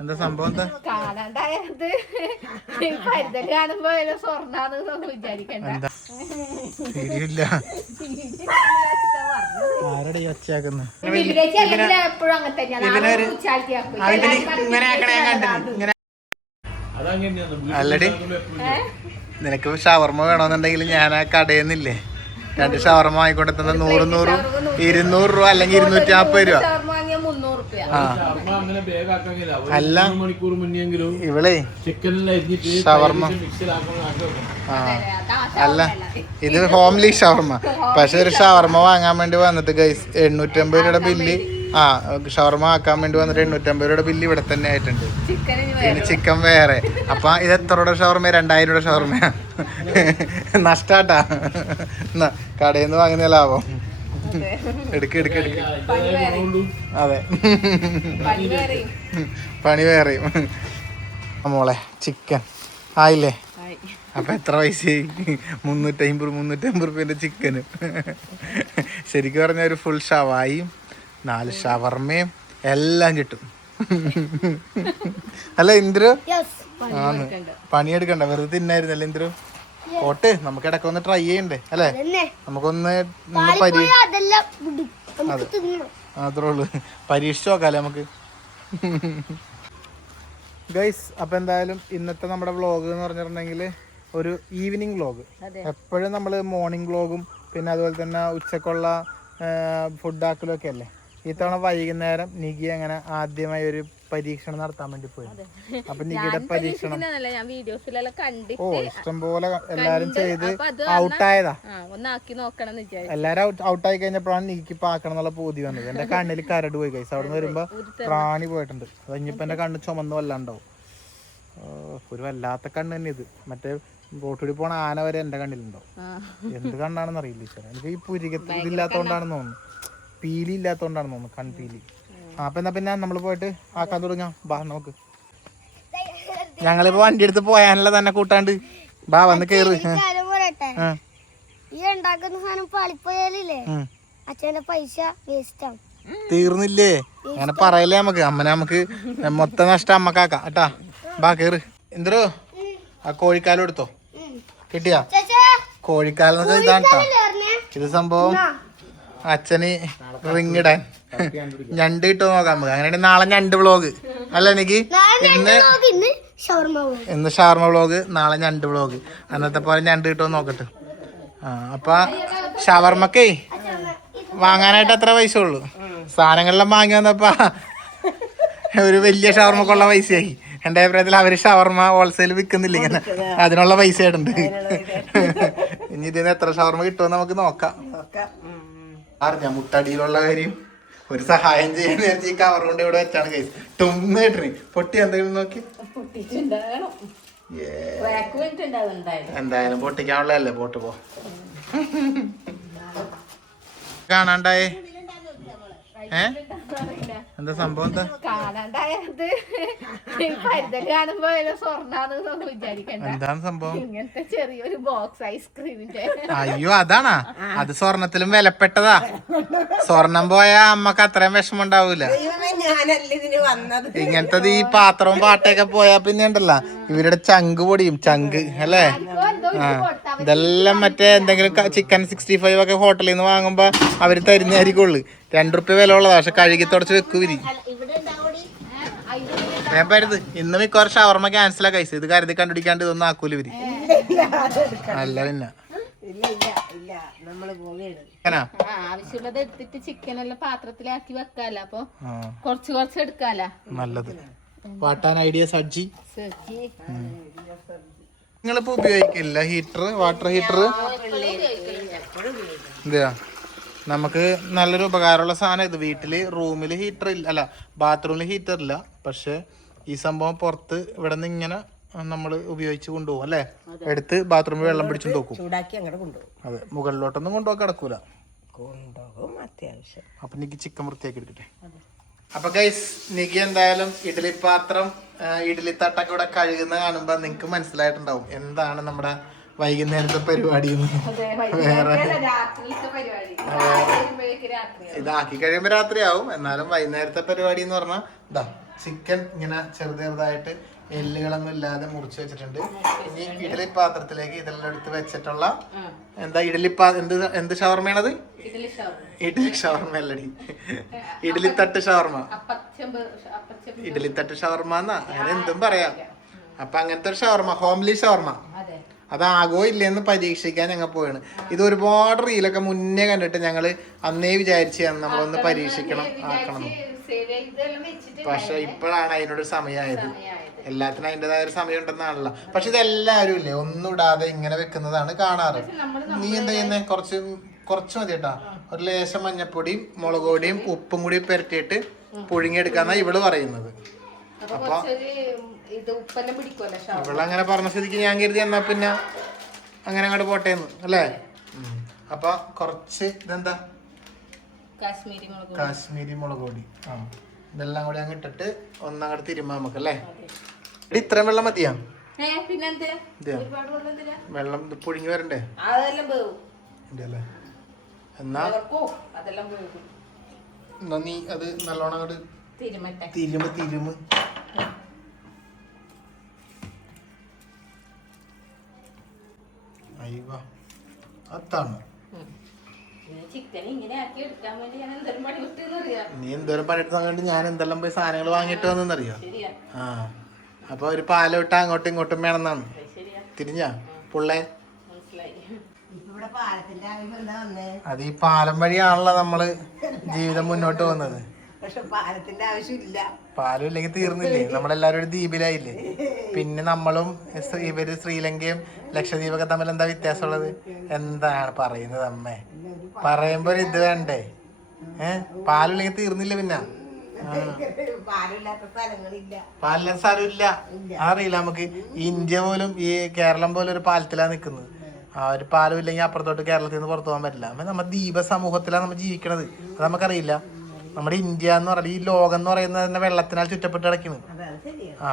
എന്താ സംഭവം? എന്താ കാണാണ്ടായത് പരിതൽ കാണുമ്പോ സ്വർണ്ണാന്ന് വിചാരിക്കണ്ട. ശരിയില്ല. ആരുടെ ഈ ഒച്ചയാക്കുന്നു? എപ്പോഴും അങ്ങനെ തന്നെയാണ്. അല്ലടി, നിനക്ക് ഷവർമ്മ വേണമെന്നുണ്ടെങ്കിൽ ഞാൻ ആ കടയിൽ നിന്നില്ലേ 2 ഷവർമ്മ വാങ്ങിക്കൊണ്ടെത്തുന്ന 100 200 രൂപ അല്ലെങ്കിൽ 240 രൂപ. അല്ല ഇവളെ ഷവർമ്മ അല്ല, ഇത് ഹോംലി ഷവർമ്മ. പക്ഷെ ഒരു ഷവർമ്മ വാങ്ങാൻ വേണ്ടി വന്നിട്ട് ഗൈസ് 850 രൂപയുടെ ബില്ല്. ഷവർമ്മ ആക്കാൻ വേണ്ടി വന്നിട്ട് 850 രൂപയുടെ ബില്ല് ഇവിടെ തന്നെ ആയിട്ടുണ്ട്. പിന്നെ ചിക്കൻ വേറെ. അപ്പൊ ഇത് എത്ര രൂപയുടെ ഷവർമ്മ? 2000 രൂപയുടെ ഷവർമ്മ. നഷ്ടാട്ടാ. കടയിൽ നിന്ന് വാങ്ങുന്ന ലാഭം. എടുക്ക്. അതെ, പണി വേറെയും. മോളെ ചിക്കൻ ആയില്ലേ? അപ്പൊ എത്ര പൈസയായി? 350 രൂപേന്റെ ചിക്കന്. ശരിക്കും പറഞ്ഞ ഒരു ഫുൾ ഷവായും 4 ഷവർമ്മയും എല്ലാം കിട്ടും. അല്ല ഇന്ദ്രു? ആന്ന്, പണിയെടുക്കണ്ട, വെറുതെ തിന്നായിരുന്നല്ലേ ഇന്ദ്രു? പോട്ട്, നമുക്ക് ഇടയ്ക്കൊന്ന് ട്രൈ ചെയ്യണ്ടേ അല്ലേ? നമുക്കൊന്ന് അത്രേ ഉള്ളു, പരീക്ഷിച്ച് നോക്കാല്ലേ നമുക്ക്. ഗൈസ്, അപ്പൊ എന്തായാലും ഇന്നത്തെ നമ്മുടെ വ്ളോഗ് എന്ന് പറഞ്ഞിട്ടുണ്ടെങ്കിൽ ഒരു ഈവനിങ് വ്ളോഗ്. എപ്പോഴും നമ്മൾ മോർണിംഗ് വ്ളോഗും പിന്നെ അതുപോലെ തന്നെ ഉച്ചക്കുള്ള ഫുഡ് ആക്കലും ഒക്കെ അല്ലേ. ഇത്തവണ വൈകുന്നേരം നികി അങ്ങനെ ആദ്യമായി ഒരു പരീക്ഷണം നടത്താൻ വേണ്ടി പോയി. അപ്പൊ നികിയുടെ പരീക്ഷണം ഇഷ്ടംപോലെ എല്ലാരും ചെയ്ത് ഔട്ടായതാ. എല്ലാരും ഔട്ടായി കഴിഞ്ഞപ്പോഴാണ് നികിക്ക് ഇപ്പൊ ആക്കണം എന്നുള്ള പൂതി വന്നത്. എന്റെ കണ്ണിൽ കരട് പോയി ഗൈസ്. അവിടെ നിന്ന് വരുമ്പോ പ്രാണി പോയിട്ടുണ്ട്. അത് ഇനിയിപ്പോ എന്റെ കണ്ണ് ചുമന്ന് വല്ലാണ്ടാവും. ഒരു വല്ലാത്ത കണ്ണ് തന്നെ ഇത്. മറ്റേ ബോട്ടുകൂടി പോണ ആന വരെ എന്റെ കണ്ണിലുണ്ടാവും. എന്ത് കണ്ണാണെന്ന് അറിയില്ല സാർ. എനിക്ക് ഈ പുരികത്ത് ഇതില്ലാത്തോണ്ടാണെന്ന് തോന്നുന്നു, പീലി ഇല്ലാത്തോണ്ടാണെന്ന് തോന്നുന്നു, കൺപീലി. അപ്പൊ എന്നാ പിന്നെ നമ്മള് പോയിട്ട് ആക്കാൻ തുടങ്ങാം. ബാ നമുക്ക്. ഞങ്ങളിപ്പോ വണ്ടി എടുത്ത് പോയാനല്ല തന്നെ കൂട്ടാണ്ട്. ബാ വന്ന് കേറ്. തീർന്നില്ലേ? അങ്ങനെ പറയല്ലേ നമുക്ക്. അമ്മനെ നമുക്ക് മൊത്തം നഷ്ടം അമ്മക്കാക്കാം കേട്ടാ. ബാ കേറ്. എന്തോ ആ കോഴിക്കാലം എടുത്തോ? കിട്ടിയാ? കോഴിക്കാലം എന്ന് വെച്ചാൽ ഇതാണ്ടാ. ഇത് സംഭവം അച്ഛന് റിങ് ഇടാൻ ഞണ്ട് കിട്ടുമോ നോക്കാം നമുക്ക്. അങ്ങനെയാണെങ്കിൽ നാളെ ഞണ്ട് വ്ളോഗ് അല്ല എനിക്ക്. ഇന്ന് ഷവർമ്മ വ്ളോഗ്, നാളെ ഞണ്ട് വ്ളോഗ്. അന്നത്തെ പോലെ ഞണ്ട് കിട്ടുമോ നോക്കട്ടെ. അപ്പൊ ഷവർമ്മക്കേ വാങ്ങാനായിട്ട് എത്ര പൈസ ഉള്ളു? സാധനങ്ങളെല്ലാം വാങ്ങി വന്നപ്പോ ഒരു വലിയ ഷവർമ്മക്കുള്ള പൈസയായി. എന്റെ അഭിപ്രായത്തിൽ അവര് ഷവർമ്മ ഹോൾസെയിൽ വിൽക്കുന്നില്ല, ഇങ്ങനെ അതിനുള്ള പൈസ ആയിട്ടുണ്ട്. ഇനി ഇതിന് എത്ര ഷവർമ്മ കിട്ടുമെന്ന് നമുക്ക് നോക്കാം. അറിഞ്ഞ മുട്ടടിയിലുള്ള കാര്യം ഒരു സഹായം ചെയ്യാൻ വിചാരിച്ച് ഈ കവർ കൊണ്ട് ഇവിടെ വെച്ചാണ് കേസ്. തുമ്മ കേട്ടിന് പൊട്ടി എന്തെങ്കിലും നോക്കി. എന്തായാലും പൊട്ടിക്കാനുള്ളതല്ലേ, പോട്ട് പോ. കാണാണ്ടായേ എന്താ സംഭവം? എന്താ കാണാണ്ടായത് പരിതൽ കാണുമ്പോ സ്വർണ്ണാന്ന് വിചാരിക്കണ്ട. എന്താണ് സംഭവം? ഇങ്ങനത്തെ ചെറിയൊരു ബോക്സ് ഐസ്ക്രീമിന്റെ. അയ്യോ അതാണാ? അത് സ്വർണത്തിലും വിലപ്പെട്ടതാ. സ്വർണം പോയാ അമ്മക്ക് അത്രയും വിഷമം ഉണ്ടാവൂല. ഇങ്ങനത്തത് ഈ പാത്രവും പാട്ടയൊക്കെ പോയാ പിന്നെ ഉണ്ടല്ലോ ഇവരുടെ ചങ്ക് പൊടിയും. ചങ്ക് അല്ലേ? ഇതെല്ലാം മറ്റേ എന്തെങ്കിലും ചിക്കൻ 65 ഒക്കെ ഹോട്ടലിൽ നിന്ന് വാങ്ങുമ്പോ അവര് തരുന്നതായിരിക്കുള്ളു. 2 റുപ്യ വില ഉള്ളതാ. പക്ഷെ കഴുകി തുടച്ച് വെക്കൂരി. ഞാൻ പരുത് ഇന്ന് മിക്കവാറും ഷവർമ്മ ക്യാൻസലാ കൈസ്. ഇത് കരുതി കണ്ടുപിടിക്കാണ്ട് ഇതൊന്നും ആക്കൂല ഇവര്. അല്ല പിന്നെ ആവശ്യമുള്ളത് എടുത്തിട്ട് ചിക്കൻ എല്ലാം പാത്രത്തിലാക്കി വെക്കാല. അപ്പൊ കുറച്ച് എടുക്കാല. നല്ലത്. വാട്ടാൻ ഐഡിയ സജ്ജി. നിങ്ങളിപ്പോ ഉപയോഗിക്കില്ല ഹീറ്റർ, വാട്ടർ ഹീറ്റർ? എന്താ നമുക്ക് നല്ലൊരു ഉപകാരമുള്ള സാധനം ഇത്. വീട്ടില് റൂമില് ഹീറ്റർ ഇല്ല, അല്ല ബാത്റൂമില് ഹീറ്റർ ഇല്ല. പക്ഷെ ഈ സംഭവം പുറത്ത് ഇവിടെ നിന്ന് ഇങ്ങനെ നമ്മൾ ഉപയോഗിച്ച് കൊണ്ടുപോകും അല്ലേ? എടുത്ത് ബാത്റൂമിൽ വെള്ളം പിടിച്ചും തോക്കും. അതെ, മുകളിലോട്ടൊന്നും കൊണ്ടുപോകാൻ കിടക്കൂല. അപ്പൊ എനിക്ക് ചിക്കൻ വൃത്തിയാക്കി എടുക്കട്ടെ. അപ്പൊ ഗൈസ്, നിക്ക് എന്തായാലും ഇഡ്ഡലി പാത്രം ഇഡ്ഡലി തട്ടൊക്കെ ഇവിടെ കഴുകുന്ന കാണുമ്പോ നിങ്ങക്ക് മനസ്സിലായിട്ടുണ്ടാവും എന്താണ് നമ്മുടെ വൈകുന്നേരത്തെ പരിപാടി വേറെ ഇതാക്കി കഴിയുമ്പോ രാത്രിയാവും. എന്നാലും വൈകുന്നേരത്തെ പരിപാടി എന്ന് പറഞ്ഞാൽ ഇതാ ചിക്കൻ ഇങ്ങനെ ചെറുതായിട്ട് എല്ലുകളൊന്നും ഇല്ലാതെ മുറിച്ച് വെച്ചിട്ടുണ്ട്. ഇനി ഇഡലി പാത്രത്തിലേക്ക് ഇതെല്ലാം എടുത്ത് വെച്ചിട്ടുള്ള എന്താ എന്ത് ഷവർമയാണത്? ഇഡലി ഷവർമ അല്ലടി, ഇഡലി തട്ട് ഷവർമ, ഇഡലി തട്ട് ഷവർമ എന്നാ അങ്ങനെ എന്തും പറയാം. അപ്പൊ അങ്ങനത്തെ ഒരു ഷവർമ, ഹോംലി ഷവർമ, അതാകോ ഇല്ലെന്ന് പരീക്ഷിക്കാൻ ഞങ്ങൾ പോവാണ്. ഇത് ഒരുപാട് റീലൊക്കെ മുന്നേ കണ്ടിട്ട് ഞങ്ങള് അന്നേ വിചാരിച്ചാണ് നമ്മളൊന്ന് പരീക്ഷിക്കണം ആക്കണം. പക്ഷെ ഇപ്പോഴാണ് അതിനോട് സമയമായത്. എല്ലാത്തിനും അതിൻ്റെതായ ഒരു സമയം ഉണ്ടെന്നാണല്ലോ. പക്ഷെ ഇതെല്ലാവരും ഇല്ലേ ഒന്നും ഇടാതെ ഇങ്ങനെ വെക്കുന്നതാണ് കാണാറ്. നീ എന്താ ചെയ്യുന്നേ? കുറച്ച് മതി കേട്ടാ. ഒരു ലേശം മഞ്ഞപ്പൊടിയും മുളക് പൊടിയും ഉപ്പും കൂടി പുരട്ടിയിട്ട് പുഴുങ്ങിയെടുക്കാന്നാ ഇവള് പറയുന്നത്. അപ്പൊ ഇവളങ്ങനെ പറഞ്ഞ സ്ഥിതിക്ക് ഞാൻ കരുതി എന്നാ പിന്നെ അങ്ങനെ അങ്ങോട്ട് പോട്ടേന്ന് അല്ലേ. അപ്പൊ കുറച്ച് ഇതെന്താ കാശ്മീരി മുളക് പൊടി, ഇതെല്ലാം കൂടി അങ്ങ് ഇട്ടിട്ട് ഒന്നങ്ങോട്ട് തിരുമ്പാ നമുക്ക് അല്ലേ. ഇത്രയും വെള്ളം മതിയാ? വെള്ളം പുഴുങ്ങി വരണ്ടേ? എന്നാ നീ അത് നല്ലോണം അങ്ങോട്ട് തിരുമ. അയ്യോ അതാണ് നീ എന്തോരം പണിയെടുത്ത് ഞാൻ എന്തെല്ലാം പോയി സാധനങ്ങൾ വാങ്ങിട്ട് വന്നറിയോ. ആ അപ്പൊ ഒരു പാലോട്ട് അങ്ങോട്ടും ഇങ്ങോട്ടും വേണമെന്നാണ്. തിരിഞ്ഞാ പുള്ളേ? അത് ഈ പാലം വഴിയാണല്ലോ നമ്മള് ജീവിതം മുന്നോട്ട് പോകുന്നത്. പാലും ഇല്ലെങ്കിൽ തീർന്നില്ലേ? നമ്മളെല്ലാരും ഒരു ദ്വീപിലായില്ലേ. പിന്നെ നമ്മളും ഇവര് ശ്രീലങ്കയും ലക്ഷദ്വീപൊക്കെ തമ്മിൽ എന്താ വ്യത്യാസമുള്ളത്? എന്താണ് പറയുന്നത് അമ്മേ? പറയുമ്പോ ഇത് വേണ്ടേ? പാലില്ലെങ്കിൽ തീർന്നില്ല. പിന്നെ പാലില്ലാത്ത സ്ഥലമില്ല. അറിയില്ല നമുക്ക്. ഇന്ത്യ പോലും ഈ കേരളം പോലും ഒരു പാലത്തിലാണ് നിൽക്കുന്നത്. ആ ഒരു പാലും ഇല്ലെങ്കിൽ അപ്പുറത്തോട്ട് കേരളത്തിൽ നിന്ന് പുറത്തു പോകാൻ പറ്റില്ല. നമ്മുടെ ദ്വീപ സമൂഹത്തിലാണ് നമ്മൾ ജീവിക്കണത്. അത് നമുക്കറിയില്ല. നമ്മുടെ ഇന്ത്യ എന്ന് പറയുന്നത് ഈ ലോകം എന്ന് പറയുന്നത് തന്നെ വെള്ളത്തിനാൽ ചുറ്റപ്പെട്ട് കിടക്കുന്നത്.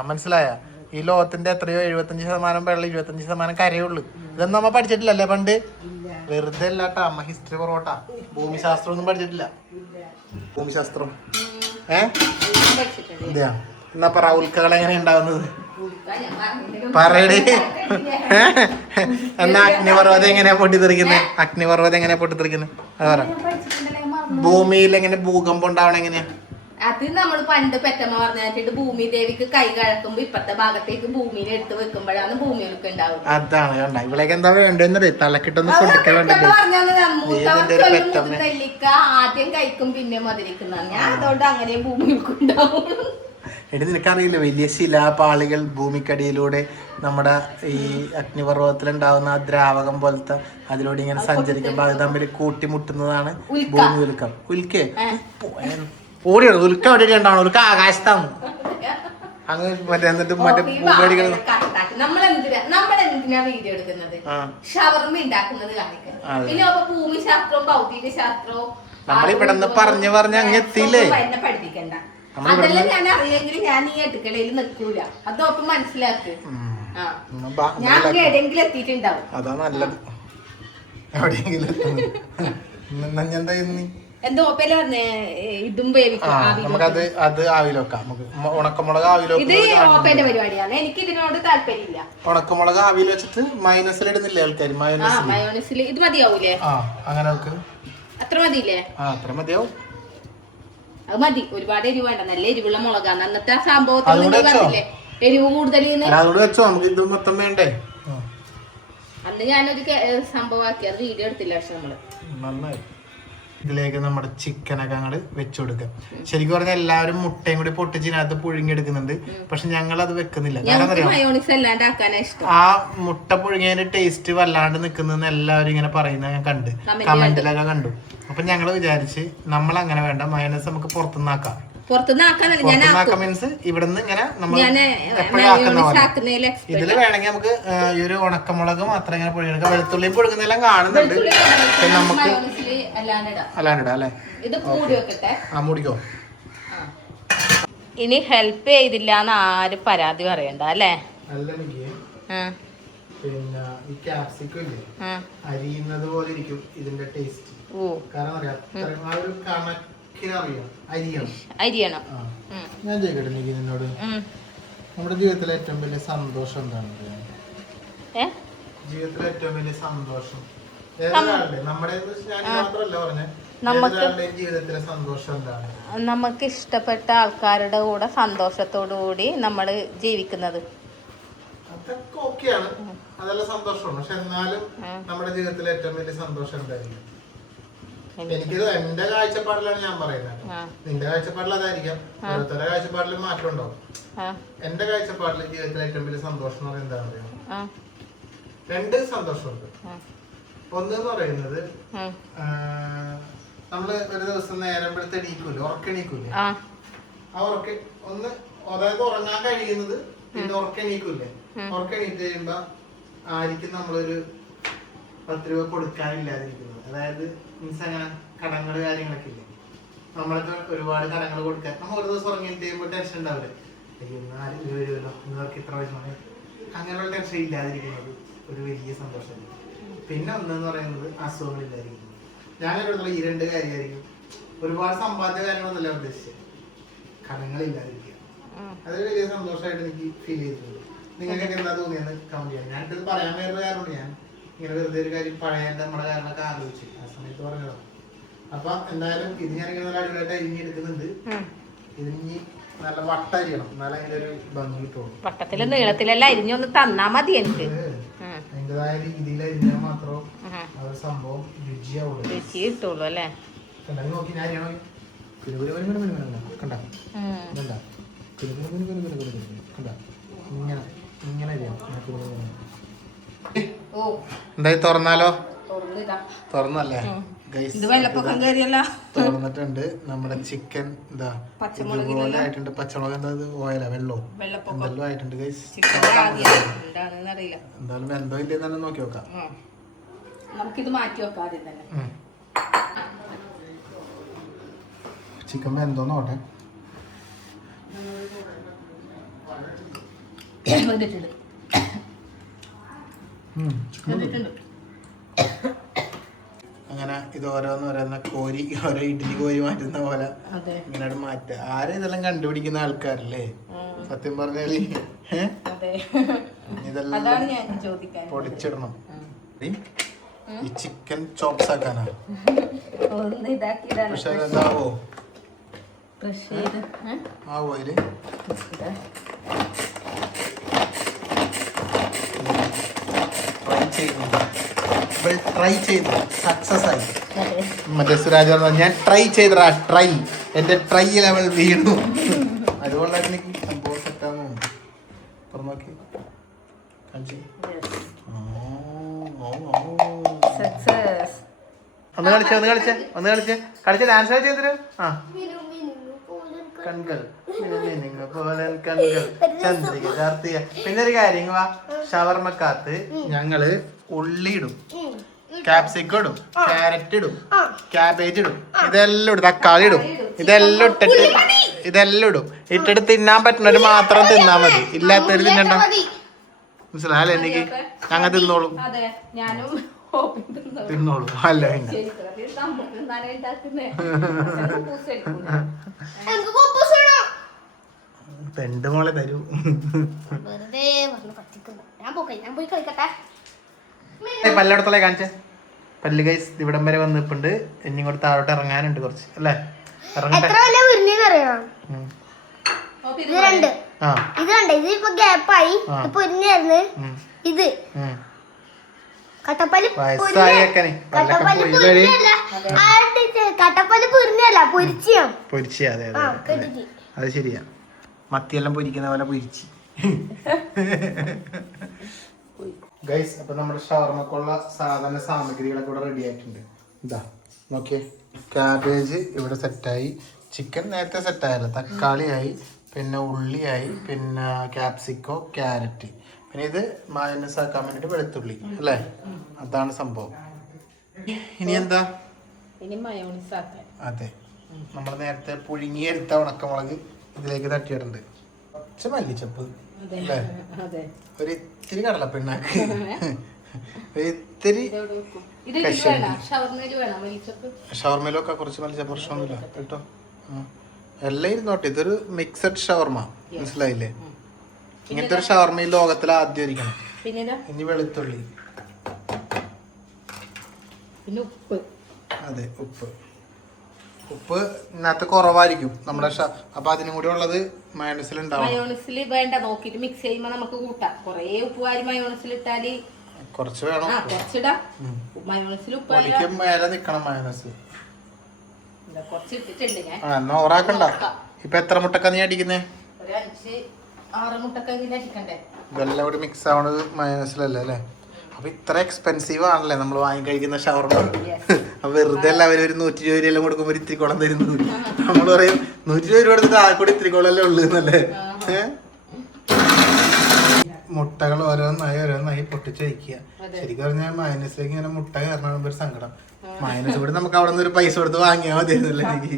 മനസ്സിലായ? ഈ ലോകത്തിന്റെ എത്രയോ 75% വെള്ളം, 25% കരയുള്ളൂ. ഇതൊന്നും നമ്മ പഠിച്ചിട്ടില്ലല്ലേ പണ്ട്? വെറുതെ അല്ലാട്ടാ അമ്മ ഹിസ്റ്ററി പൊറോട്ടാ. ഭൂമിശാസ്ത്രം ഒന്നും പഠിച്ചിട്ടില്ല. ഭൂമിശാസ്ത്രം ഇതാ. എന്നാ പറ ഉൽക്കകൾ എങ്ങനെ ഉണ്ടാവുന്നത് പറയടേ. എന്നാ അഗ്നിപർവ്വതം എങ്ങനെയാ പൊട്ടിത്തെറിക്കുന്നത്? അഗ്നിപർവ്വതം എങ്ങനെയാ പൊട്ടിത്തെറിക്കുന്നത് അത് പറ. ഭൂമിയിൽ എങ്ങനെ ഭൂകമ്പം ഉണ്ടാവണം എങ്ങനെയാ? അത് നമ്മൾ പണ്ട് പെറ്റമ്മ പറഞ്ഞിട്ട് ഭൂമി ദേവിക്ക് കൈ കഴക്കുമ്പോ ഇപ്പത്തെ ഭാഗത്തേക്ക് ഭൂമിയിൽ എടുത്ത് വെക്കുമ്പോഴാണ് ഭൂമിയൊക്കെ ഉണ്ടാവുന്നത്. അതാണ് കണ്ട. ഇവിടേക്ക് എന്താ വേണ്ടെന്നേ തലക്കിട്ടൊന്ന് കൊടുക്കാൻ വേണ്ടത്. നെല്ലിക്ക ആദ്യം കഴിക്കും പിന്നെ മധുരിക്കുന്ന. ഞാൻ അതുകൊണ്ട് അങ്ങനെ ഭൂമിയൊക്കെ ഉണ്ടാവും. എടി നിനക്കറിയില്ല വലിയ ശിലാപാളികൾ ഭൂമിക്കടിയിലൂടെ നമ്മുടെ ഈ അഗ്നിപർവ്വതത്തിലുണ്ടാവുന്ന ആ ദ്രാവകം പോലത്തെ അതിലൂടെ ഇങ്ങനെ സഞ്ചരിക്കുമ്പോൾ അത് തമ്മിൽ കൂട്ടിമുട്ടുന്നതാണ് ഭൂമി ഉൽക്കം. ഉൽക്കേ ഓടിയാണ് ഉൽക്ക എവിടെ ഉണ്ടാവണം? ഉൽക്ക ആകാശത്താണ്. അങ്ങ് മറ്റേ എന്നിട്ട് മറ്റേ ഭൂമിയടികൾ നമ്മളെന്തിനാ വീഡിയോ എടുക്കുന്നത്? ഷവർമ ഉണ്ടാക്കുന്നത് കാണിക്കാൻ. പിന്നെ ഭൂമിശാസ്ത്രവും ഭൗതിക ശാസ്ത്രവും നമ്മളിവിടെ നിന്ന് പറഞ്ഞ് അങ്ങ് എത്തിയില്ലേ? പഠിപ്പിക്കണ്ട. അതെല്ലാം ഞാൻ അറിയെങ്കിലും ഞാൻ ഈ അടുക്കളയിൽ നിൽക്കൂല. അതൊപ്പം മനസ്സിലാക്ക്. ഞാൻ എവിടെയെങ്കിലും എത്തിയിട്ടുണ്ടാവും. അതാ നല്ലത്. എവിടെയെങ്കിലും എന്തോപ്പല്ലേ പറഞ്ഞേ? ഇതും നമുക്കത് ആവിയിലൊക്കാം. ഉണക്കമുളക് ആവിയിലൊക്കെ ഇത് ഓപ്പന്റെ പരിപാടിയാണ്. എനിക്ക് ഇതിനോട് താല്പര്യമില്ല. ഉണക്കമുളക് ആവിയിൽ വെച്ചിട്ട് മൈനസിലിടുന്നില്ലേ ആൾക്കാർ? മയോനസിൽ ഇത് മതിയാവൂലേ? അങ്ങനെ അത്ര മതിയില്ലേ? അത്ര മതിയാവും. അത് മതി. ഒരുപാട് എരിവ് വേണ്ട. നല്ല എരിവുള്ള മുളകാണ്. അന്നത്തെ ആ സംഭവത്തിൽ പറഞ്ഞില്ലേ എരിവ് കൂടുതൽ. അന്ന് ഞാനൊരു സംഭവമാക്കി അത് വീഡിയോ എടുത്തില്ല. പക്ഷെ നമ്മള് നന്നായി ഇതിലേക്ക് നമ്മുടെ ചിക്കനൊക്കെ അങ്ങോട്ട് വെച്ചു കൊടുക്കാം. ശരിക്കും പറഞ്ഞാൽ എല്ലാവരും മുട്ടയും കൂടി പൊട്ടിച്ചിനകത്ത് പുഴുങ്ങിയെടുക്കുന്നുണ്ട്. പക്ഷെ ഞങ്ങൾ അത് വെക്കുന്നില്ല. ആ മുട്ട പുഴുങ്ങിയതിന്റെ ടേസ്റ്റ് വല്ലാണ്ട് നിൽക്കുന്നതെന്ന് എല്ലാവരും ഇങ്ങനെ പറയുന്നത് ഞാൻ കണ്ട് കമന്റിലൊക്കെ കണ്ടു. അപ്പൊ ഞങ്ങള് വിചാരിച്ച് നമ്മൾ അങ്ങനെ വേണ്ട, മയോണൈസ് നമുക്ക് പുറത്തുനിന്നാക്കാം. മീൻസ് ഇവിടുന്ന് ഇങ്ങനെ നമ്മൾ എപ്പോഴും ആക്കുന്ന പോലെ. ഇതില് വേണമെങ്കിൽ നമുക്ക് ഈ ഒരു ഉണക്കമുളക് മാത്രം ഇങ്ങനെ പുഴുങ്ങിയെടുക്കാം. വെളുത്തുള്ളിയും പുഴുങ്ങുന്നെല്ലാം കാണുന്നുണ്ട്. നമുക്ക് അല്ലാണ്ടിടാം അല്ലേ? മൂടിക്കോ. ഇനി ഹെൽപ്പ് ചെയ്തില്ല എന്ന് ആരും പരാതി പറയണ്ട അല്ലേ? പിന്നെ ഈ ക്യാപ്സിക്കം ഇല്ലേ അരിയുന്നത് പോലെ ഇരിക്കും ഇതിന്റെ ടേസ്റ്റ്. കാരണം അറിയാം അത്രയും ആ ഒരു കണക്കിനറിയാം അരിയണം. ഞാൻ ചോദിക്കട്ടെ നീ നിന്നോട്, നമ്മുടെ ജീവിതത്തിലെ ഏറ്റവും വലിയ സന്തോഷം എന്താണ്? ജീവിതത്തിലെ ഏറ്റവും വലിയ സന്തോഷം നമ്മുടെ മാത്രമല്ല പറഞ്ഞ ജീവിതത്തിലെ സന്തോഷം എന്താണ്? നമുക്ക് ഇഷ്ടപ്പെട്ട ആൾക്കാരുടെ കൂടെ സന്തോഷത്തോടു കൂടി നമ്മള് ജീവിക്കുന്നത്. അതൊക്കെ ഓക്കെയാണ്, അതെല്ലാം സന്തോഷമാണ്. പക്ഷെ എന്നാലും നമ്മുടെ ജീവിതത്തിലെ ഏറ്റവും വലിയ സന്തോഷം എന്തായിരിക്കും? എനിക്കിത് എന്റെ കാഴ്ചപ്പാടിലാണ് ഞാൻ പറയുന്നത്. നിന്റെ കാഴ്ചപ്പാടിൽ അതായിരിക്കാം, ഓരോരുത്തരുടെ കാഴ്ചപ്പാടിൽ മാറ്റം ഉണ്ടാവും. എന്റെ കാഴ്ചപ്പാടിൽ ജീവിതത്തിലെ ഏറ്റവും വലിയ സന്തോഷം എന്ന് പറയുന്നത് എന്താ പറയാ, രണ്ട് സന്തോഷമുണ്ട്. ഒന്നെന്ന് പറയുന്നത് നമ്മള് ഒരു ദിവസം നേരം എടുത്ത് എണീക്കൂലേ, ഉറക്കെണീക്കൂലേ, ആ ഉറക്ക ഒന്ന് അതായത് ഉറങ്ങാൻ കഴിയുന്നത്, പിന്നെ ഉറക്കെണീക്കൂലേ, ഉറക്കെണീറ്റ് കഴിയുമ്പോ ആയിരിക്കും നമ്മളൊരു 10 രൂപ കൊടുക്കാനില്ലാതിരിക്കുന്നത്. അതായത് മീൻസ് അങ്ങനെ കടങ്ങള് കാര്യങ്ങളൊക്കെ ഇല്ലേ, നമ്മളൊക്കെ ഒരുപാട് കടങ്ങൾ കൊടുക്കാൻ നമ്മൾ ഒരു ദിവസം ഉറങ്ങിയിട്ട് കഴിയുമ്പോൾ ടെൻഷൻ ഉണ്ടാവില്ലേ, ഇവർക്ക് ഇത്ര പൈസ അങ്ങനെയുള്ള ടെൻഷൻ ഇല്ലാതിരിക്കുന്നത് ഒരു വലിയ സന്തോഷമാണ്. പിന്നെ ഒന്നെന്ന് പറയുന്നത് അസുഖങ്ങളില്ലായിരിക്കും. ഞാൻ കണ്ടിട്ടുള്ള ഈ 2 കാര്യമായിരിക്കും. ഒരുപാട് സമ്പാദ്യ കാര്യങ്ങളൊന്നല്ല ഉദ്ദേശിച്ചത്, കടങ്ങളില്ലാതിരിക്കുക. അതൊരു വലിയ സന്തോഷമായിട്ട് എനിക്ക് ഫീൽ ചെയ്തിട്ടുണ്ട്. നിങ്ങൾക്കൊക്കെ എന്താ തോന്നിയെന്ന് കമന്റ് ചെയ്യാം. ഞാനിത് പറയാൻ വേറെ കാര്യമുണ്ട്, ഞാൻ ഇങ്ങനെ വെറുതെ ഒരു കാര്യം പഴയ നമ്മുടെ കാര്യങ്ങളൊക്കെ ആലോചിച്ചു ആ സമയത്ത് പറഞ്ഞതാണ്. അപ്പൊ എന്തായാലും ഇത് ഞാനിങ്ങനെ നല്ല അടിപൊളിയായിട്ട് അരിഞ്ഞെടുക്കുന്നുണ്ട്. ഇതിനി നല്ല വട്ടരിയണം, എന്നാലും അതിന്റെ ഒരു ഭംഗി കിട്ടുള്ളൂ. വട്ടത്തിലും നീളത്തിലെല്ലാം അരിഞ്ഞൊന്ന് തന്നാ മതി എനിക്ക്. അതിൻ്റെതായ രീതിയിൽ അരിഞ്ഞാൽ മാത്രം ആ ഒരു സംഭവം രുചിയാവുള്ളൂ, രുചി കിട്ടുള്ളൂ അല്ലേ. നോക്കി ഞാൻ അറിയണോ കണ്ട ഇങ്ങനെ ഇങ്ങനെ എന്തായി തുറന്നാലോ? തുറന്നല്ലേ തുറന്നിട്ടുണ്ട്. നമ്മുടെ ചിക്കൻ എന്താ ഇതുപോലെ ആയിട്ടുണ്ട്. പച്ചമുളക് എന്താ ഓയില വെള്ളവും എന്തെല്ലാം ആയിട്ടുണ്ട് ഗൈസ്. എന്തായാലും എന്തോ ഇല്ലെന്ന് തന്നെ നോക്കി നോക്കാം. ചിക്കൻ എന്തോ നോട്ടെ. അങ്ങനെ ഇത് ഓരോന്ന് കോരി ഓരോ ഇഡ്ഡലി കോരി മാറ്റുന്ന പോലെ ഇങ്ങനെ മാറ്റുക. ആരും ഇതെല്ലാം കണ്ടുപിടിക്കുന്ന ആൾക്കാരല്ലേ സത്യം പറഞ്ഞാല്. ഇതെല്ലാം പൊടിച്ചിടണം. ഈ ചിക്കൻ ചോപ്സ് ആക്കാനാ. പക്ഷെ അതെന്താവോ ആവോ ഇതില് ട്രൈ ചെയ്തു സക്സസ് ആയി. മറ്റേ സുരാജ് പറഞ്ഞ ഞാൻ ട്രൈ ചെയ്തടാ, ട്രൈ എന്റെ ട്രൈ ലെവൽ വീണു. അതുകൊണ്ടാണ് എനിക്ക് സംഭവം സെറ്റാന്ന് നോക്കി ഒന്ന് കളിച്ച് ഡാൻസ് ചെയ്തിരും. ആ കൺകൾ ചന്ദ്രിക കാർത്തിക. പിന്നെ ഒരു കാര്യം, ഷവർമ്മക്കകത്ത് ഞങ്ങള് ഉള്ളി ഇടും, ക്യാപ്സിക്കം ഇടും, ക്യാരറ്റ് ഇടും, ക്യാബേജ് ഇടും, ഇതെല്ലാം ഇടും, തക്കാളി ഇടും. ഇതെല്ലാം ഇട്ടിട്ട് തിന്നാൻ പറ്റുന്നവര് മാത്രം തിന്നാ മതി, ഇല്ലാത്തവര് തിന്നണ്ട. മനസ്സിലായല്ലേ? എനിക്ക് ഞങ്ങൾ തിന്നോളും തിന്നോളൂ. അല്ല പെണ്ട് മോളെ തരൂ. പല്ലടത്തോളെ കാണിച്ചേ. പല്ല് ഗൈസ് ഇവിടം വരെ വന്നിട്ടുണ്ട്. ഇനി ഇങ്ങോട്ട് താഴോട്ട് ഇറങ്ങാനുണ്ട് കുറച്ച് അല്ലേ. ഇറങ്ങട്ടെ. പൊരിച്ച അതെ അതെ അത് ശരിയാ. മത്തിയെല്ലാം പൊരിക്കുന്ന പോലെ പൊരിച്ച് ഗൈസ്. അപ്പൊ നമ്മുടെ ഷവർമ്മക്കുള്ള സാധന സാമഗ്രികളൊക്കെ ഇവിടെ റെഡി ആയിട്ടുണ്ട്. ഇതാ നോക്കിയേ, ക്യാബേജ് ഇവിടെ സെറ്റായി, ചിക്കൻ നേരത്തെ സെറ്റായല്ലോ, തക്കാളിയായി, പിന്നെ ഉള്ളിയായി, പിന്നെ ക്യാപ്സിക്കോ, ക്യാരറ്റ്, പിന്നെ ഇത് മയോണൈസ് ആക്കാൻ വേണ്ടിട്ട് വെളുത്തുള്ളി അല്ലേ. അതാണ് സംഭവം. ഇനി എന്താ? അതെ, നമ്മൾ നേരത്തെ പുഴുങ്ങിയെടുത്ത ഉണക്കമുളക് ഇതിലേക്ക് തട്ടിയിട്ടുണ്ട്. കുറച്ച് മല്ലിച്ചപ്പ് അല്ലേ, അതെ. ഒരു ഇത്തിരി കടലപ്പിണ്ണാക്ക്, ഒരു ഇത്തിരി ഷവർമയിലൊക്കെ കുറച്ച് മല്ലിച്ചപ്പ് പ്രശ്നമൊന്നുമില്ല കേട്ടോ. എല്ലാം ഇരുന്നോട്ടെ, ഇതൊരു മിക്സഡ് ഷവർമ, മനസ്സിലായില്ലേ? ഇങ്ങനത്തെ ഒരു ഷവർമ ഈ ലോകത്തിൽ ആദ്യം ഇരിക്കണം. ഇനി വെളുത്തുള്ളി, പിന്നെ ഉപ്പ്. അതെ, ഉപ്പ് ഇതിനകത്ത് കുറവായിരിക്കും നമ്മുടെ. അപ്പൊ അതിനും കൂടി ഉള്ളത് മയോണൈസിൽ ഉണ്ടാവും. മയോണൈസിൽ വേണ്ട, നോക്കിട്ട് മിക്സ് ചെയ്യുമ്പോ നമുക്ക് കൂട്ടാം. കൊറേ ഉപ്പ് വാരി മയോണൈസിൽ ഇട്ടാല് കുറച്ച് വേണം, കുറച്ചിടാം. മയോണൈസിൽ ഉപ്പ് മേലെ നിക്കണം മയോണൈസ്. കുറച്ച് ഇട്ടിട്ടുണ്ട് ഞാൻ. എന്നാ ഓറാക്കണ്ട. ഇപ്പൊ എത്ര മുട്ടക്ക നീ അടിക്കുന്നേ? ഒരു 5-6 മുട്ടക്ക അടിക്കണ്ടേ? ഇതെല്ലാം കൂടി മിക്സ് ആവണത് മയോണൈസിലല്ലേ അല്ലേ? അപ്പൊ ഇത്ര എക്സ്പെൻസീവ് ആണല്ലേ നമ്മൾ വാങ്ങി കഴിക്കുന്ന ഷവർമ. അപ്പൊ വെറുതെ അല്ല അവര് ഒരു 120 രൂപ എല്ലാം കൊടുക്കുമ്പോ ഇത്തിരി കുളം തരുന്നത്. നമ്മൾ പറയും 120 രൂപ കൊടുത്തിട്ട് ആൾക്കൂടി ഇത്തിരി കുളല്ലേ ഉള്ളു എന്നല്ലേ. മുട്ടകൾ ഓരോന്നായി പൊട്ടിച്ച് വയ്ക്കുക. ശരിക്കും പറഞ്ഞാൽ മയോണൈസിലേക്ക് ഇങ്ങനെ മുട്ട കയറണ ഒരു സങ്കടം. മയോണൈസ് കൂടി നമുക്ക് അവിടെ നിന്ന് ഒരു പൈസ കൊടുത്ത് വാങ്ങിയാൽ മതിയായിരുന്നല്ലേ എനിക്ക്.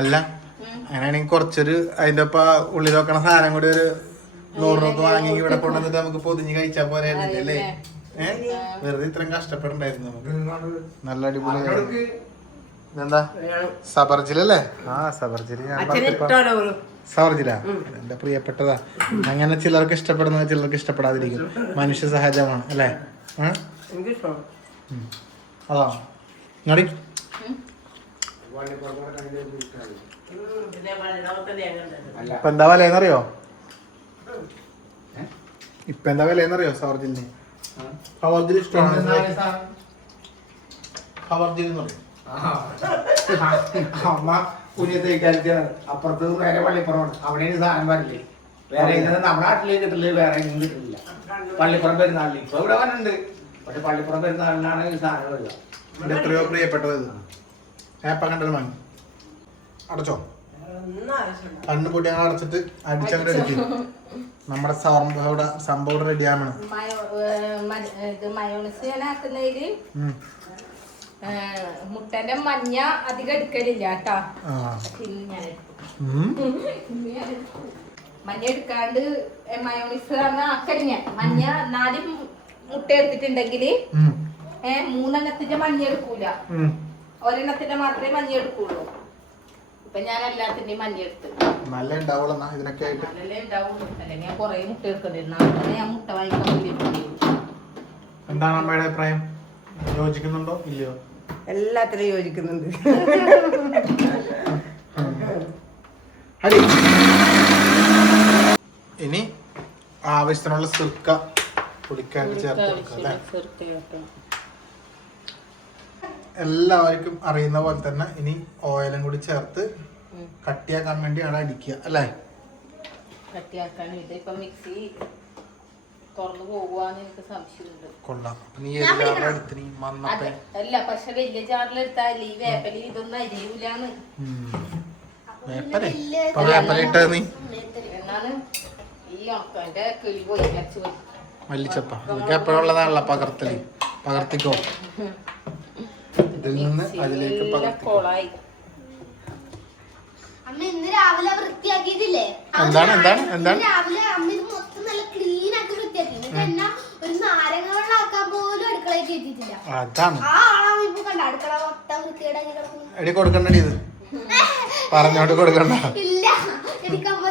അല്ല, അങ്ങനെയാണെങ്കിൽ കുറച്ചൊരു അതിന്റെ ഒപ്പം ഉള്ളിൽ വെക്കണ സാധനം കൂടി ഒരു 100 രൂപ വാങ്ങി ഇവിടെ കൊണ്ടുവന്നിട്ട് നമുക്ക് പൊതിഞ്ഞ് കഴിച്ചാൽ പോലെ അല്ലേ? വെറുതെ ഇത്രയും കഷ്ടപ്പെടണ്ടായിരുന്നു നമുക്ക്. നല്ല അടിപൊളി. എന്താ സബർജിലല്ലേ? ആ സബർജില് ഞാൻ സബർജിലാ എന്റെ പ്രിയപ്പെട്ടതാ. അങ്ങനെ ചിലർക്ക് ഇഷ്ടപ്പെടുന്നത് ചിലർക്ക് ഇഷ്ടപ്പെടാതിരിക്കും. മനുഷ്യ സഹജമാണ് അല്ലേ? അതാ ഇങ്ങോട്ട് ഇപ്പൊ എന്താ വിലയെന്നറിയോ? ഇപ്പൊ എന്താ വിലയെന്നറിയോ സവർജിലിന്? സവർജിൽ ഇഷ്ടമാണ്. സവർജിൽ എന്ന് പറയും അമ്മ കുഞ്ഞത്തേക്കാലത്ത് അപ്പുറത്ത് വേറെ പള്ളിപ്പുറമാണ്. അവിടെയാണ് സാധനം വരില്ലേ. വേറെ ഇങ്ങനെ നമ്മുടെ നാട്ടിലേക്ക് കിട്ടില്ല, വേറെ എങ്ങും കിട്ടില്ല. പള്ളിപ്പുറം പെരുന്നാളിൽ ഇപ്പൊ ഇവിടെ വന്നിട്ടുണ്ട്. പക്ഷെ പള്ളിപ്പുറം പെരുന്നാളിനാണ് ഈ സാധനം വരിക. ഇവിടെ എത്രയോ പ്രിയപ്പെട്ടത് ഇത് ഏപ്പ കണ്ടത് വാങ്ങി അടച്ചോ. കണ്ണു പൊട്ടി ഞങ്ങൾ അടച്ചിട്ട് അടിച്ചങ്ങോട്ട് എടുക്കും. നമ്മുടെ സംഭവം റെഡി ആവണം. മയോണൈസ് ഞാൻ ആക്കുന്നതില് മുട്ടന്റെ മഞ്ഞ അധികം എടുക്കലില്ല കേട്ടോ. മഞ്ഞ എടുക്കാണ്ട് മയോണൈസ് ആക്കല് ഞാൻ. മഞ്ഞ 4 മുട്ട എടുത്തിട്ടുണ്ടെങ്കില് 3 എണ്ണത്തിന്റെ മഞ്ഞ എടുക്കൂല, ഒരെണ്ണത്തിന്റെ മാത്രമേ മഞ്ഞ എടുക്കുള്ളൂ. ഇപ്പൊ ഞാൻ എല്ലാത്തിന്റെയും മഞ്ഞ എടുത്ത് നല്ല ഉണ്ടാവുള്ളൂ ഇതിനൊക്കെ ആയിട്ട്. നല്ലേ ഉണ്ടാവുള്ളൂ. അല്ലെങ്കിൽ ഞാൻ കൊറേ മുട്ട എടുക്കണ്ടിരുന്നു. അങ്ങനെ ഞാൻ മുട്ട വാങ്ങിക്കാൻ വേണ്ടി. എന്താണ് അമ്മയുടെ അഭിപ്രായം? യോജിക്കുന്നുണ്ടോ ഇല്ലയോ? എല്ലാത്തിനും യോജിക്കുന്നുണ്ട്. ഇനി ആവശ്യത്തിനുള്ള സിർക്ക പൊടിക്കാനായിട്ട് ചേർത്ത് കൊടുക്കാം. എല്ലാവർക്കും അറിയുന്ന പോലെ തന്നെ ഇനി ഓയിലും കൂടി ചേർത്ത് കട്ടിയാക്കാൻ വേണ്ടി അവിടെ അടിക്കുക അല്ലേ? കട്ടിയാക്കാൻ ഇതിപ്പോ മിക്സി തുറന്നു പോകുവാന്ന് എനിക്ക് സംശയമുണ്ട്. കൊള്ളാം. നീ എല്ലാവരുടെ അടുത്ത് നീ മന്നപ്പേ അല്ല, പക്ഷെ വലിയ ജാറിലെടുത്താൽ ഈ വേപ്പലി ഇതൊന്നും അരിയൂലാന്ന്. വേപ്പല ഇട്ടത് നീ എന്നാണ് ഈ ഉണക്കന്റെ കിളി പോയി അരച്ചു പോയി. മല്ലിച്ചപ്പ ഇതൊക്കെ എപ്പോഴുള്ളതാണല്ലോ പകർത്തിക്കോ. ഇതിൽ നിന്ന് അതിലേക്ക് കോളായി. അമ്മ ഇന്ന് രാവിലെ വൃത്തിയാക്കിയിട്ടില്ലേ? എന്താണ് രാവിലെ അമ്മ ഇത് മൊത്തം നല്ല ക്ലീൻ ആക്കി വൃത്തിയാക്കി. എന്നാ ഒരു നാരങ്ങ വെള്ളം ആക്കാൻ പോലും അടുക്കളയിൽ എത്തിയിട്ടില്ല. അതാണ് ആ ആളാണ് ഇപ്പൊ കണ്ട അടുക്കള മൊത്തം വൃത്തിയേടാക്കി കിടക്കുന്നു. എടി കൊടുക്കണ്ടടി ഇത് പറഞ്ഞോട്ട് കൊടുക്കണ്ട. ഇല്ല, എനിക്കമ്മ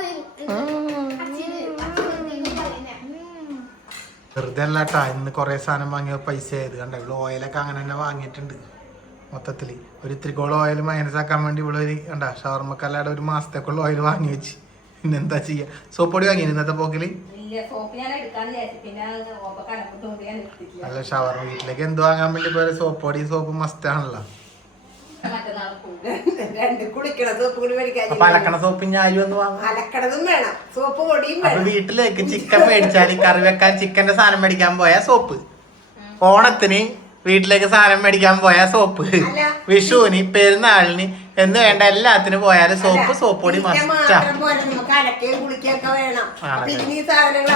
വെറുതെ അല്ലാട്ടാ. ഇന്ന് കൊറേ സാധനം വാങ്ങിയ പൈസ ആയത് കണ്ട. ഇവിടെ ഓയിലൊക്കെ അങ്ങനെ തന്നെ വാങ്ങിയിട്ടുണ്ട്. മൊത്തത്തില് ഒരു ഇത്തിരിക്കോളം ഓയിൽ മൈനസ് ആക്കാൻ വേണ്ടി ഇവിടെ ഒരു കണ്ട ഷവർമ്മക്കല്ലാടെ 1 മാസത്തേക്കുള്ള ഓയിൽ വാങ്ങി വെച്ച്. പിന്നെ എന്താ ചെയ്യാ? സോപ്പൊടി വാങ്ങി ഇന്നത്തെ പോക്കില്. അല്ല, ഷവർമ്മ വീട്ടിലേക്ക് എന്ത് വാങ്ങാൻ വേണ്ടി പോയ സോപ്പൊടി സോപ്പ് മസ്റ്റ് ആണല്ലോ. അപ്പൊ അലക്കണ സോപ്പ് ഞാൻ ഒന്ന് വാങ്ങും. അലക്കണതും വേണം, സോപ്പ് പൊടിയും അപ്പൊ വീട്ടിലേക്ക് ചിക്കൻ മേടിച്ചാല് കറി വെക്കാൻ ചിക്കന്റെ സാധനം മേടിക്കാൻ പോയ സോപ്പ്, ഓണത്തിന് വീട്ടിലേക്ക് സാധനം മേടിക്കാൻ പോയ സോപ്പ്, വിഷുവിന് പെരുന്നാളിന് എന്ന് വേണ്ട എല്ലാത്തിനും പോയാലും സോപ്പ് പൊടി മസ്റ്റാ. നമുക്ക് അലക്കുകയും കുളിക്കുകയൊക്കെ വേണം. ഈ സാധനങ്ങൾ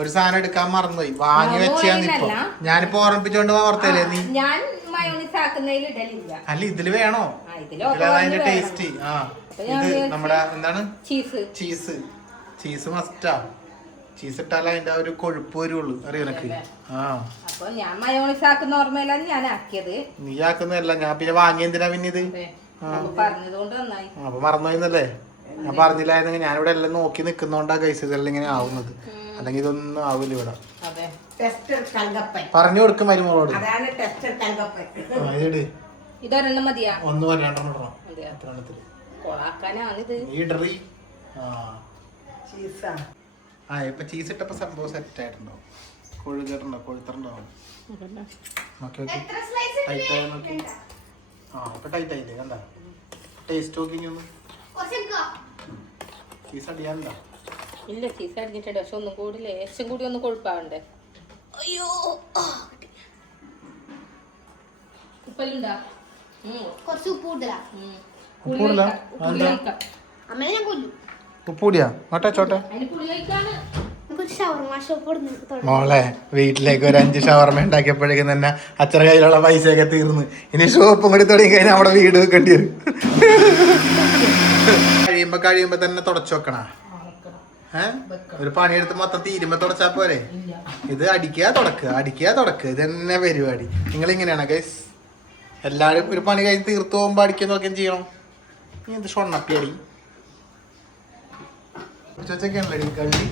ഒരു സാധനം എടുക്കാൻ മറന്നുപോയി, വാങ്ങി വെച്ചാന്നിപ്പോ. ഞാനിപ്പോ ഓർമ്മിപ്പിച്ചോണ്ട് ഓർത്തല്ലേ നീ. ഞാൻ മയോണീസ് ആക്കുന്നതിൽ ഇടലില്ല. അല്ല ഇതില് വേണോ? ഇതിലതിന്റെ ടേസ്റ്റ്. ആ ഇത് നമ്മുടെ എന്താണ്, ചീസ് മസ്റ്റാ. ചീസ് ഇട്ടാലേ അതിന്റെ ഒരു കൊഴുപ്പ് വരുള്ളൂ, അറിയോ നിനക്ക്? ആ അപ്പൊ ഞാൻ മയോണീസ് ആക്കുന്ന ഓർമ്മയിലാണ് ഞാൻ ആക്കിയത്. നീ ആക്കുന്നതല്ല, ഞാൻ പിന്നെ വാങ്ങിയെന്തിനാ പിന്നെ ഇത് പറഞ്ഞതുകൊണ്ട് നന്നായി. അപ്പൊ മറന്നുപോയിന്നല്ലേ? ഞാൻ പറഞ്ഞില്ലായിരുന്നെങ്കിൽ ഞാനിവിടെ എല്ലാം നോക്കി നിക്കുന്നോണ്ടാ ഗൈസ് ഇതെല്ലാം ഇങ്ങനെ ആവുന്നത്. അല്ലെങ്കിൽ ഇതൊന്നും ആവില്ല ഇവിടെ. പറഞ്ഞു കൊടുക്കും മരുമോളോട്. ഇതൊരെണ്ണം മതിയാ? ഒന്ന് രണ്ടെണ്ണം ഇടണം. കൊളാക്കാനാണിത്. ആ ഇപ്പൊ ചീസ് ഇട്ടപ്പോ സംഭവം സെറ്റ് ആയിട്ടുണ്ടാവും. കൊഴുത്തിട്ടുണ്ടാവും. നോക്കി നോക്കി ടൈറ്റ് ആയി നോക്കി. ആ ഇപ്പൊ ടൈറ്റ് ആയില്ലേ? കണ്ടാ ടേസ്റ്റ് നോക്കി. ചീസ് അടിയാനുണ്ടോ? ഇല്ല, ചീസ് അടിഞ്ഞിട്ടുണ്ട്. പക്ഷെ ഒന്നും കൂടി ലേശം കൂടി ഒന്ന് കൊഴുപ്പാവണ്ടേ. അയ്യോ ഉപ്പല്ലുണ്ടാ? കുറച്ച് ഉപ്പ് കൂടുതലാ. അമ്മേനെ ഞാൻ കൊല്ലും. ഉപ്പൂടിയാ നോട്ടെ ചോട്ടെ. നമുക്കൊരു ഷവർമ ഷോപ്പ്. മോളെ വീട്ടിലേക്ക് ഒരു 5 ഷവർമ ഉണ്ടാക്കിയപ്പോഴേക്കും തന്നെ അച്ഛന കയ്യിലുള്ള പൈസയൊക്കെ തീർന്നു. ഇനി ഷോപ്പും കൂടി തുടങ്ങി കഴിഞ്ഞാൽ നമ്മുടെ വീട് വെക്കേണ്ടി വരും. കഴിയുമ്പോ തന്നെ തുടച്ചു വെക്കണ. ഒരു പണിയെടുത്ത് മൊത്തം തീരുമ്പോ തുടച്ചാ പോരെ? ഇത് അടിക്കുക തുടക്കുക ഇത് തന്നെ പരിപാടി. നിങ്ങൾ ഇങ്ങനെയാണ് ഗൈസ്? എല്ലാരും ഒരു പണി കഴിഞ്ഞ് തീർത്തു പോകുമ്പോ അടിക്കാൻ നോക്കുകയും ചെയ്യണം. ഇത് ഷൊണ്ണപ്പി അടി കളി.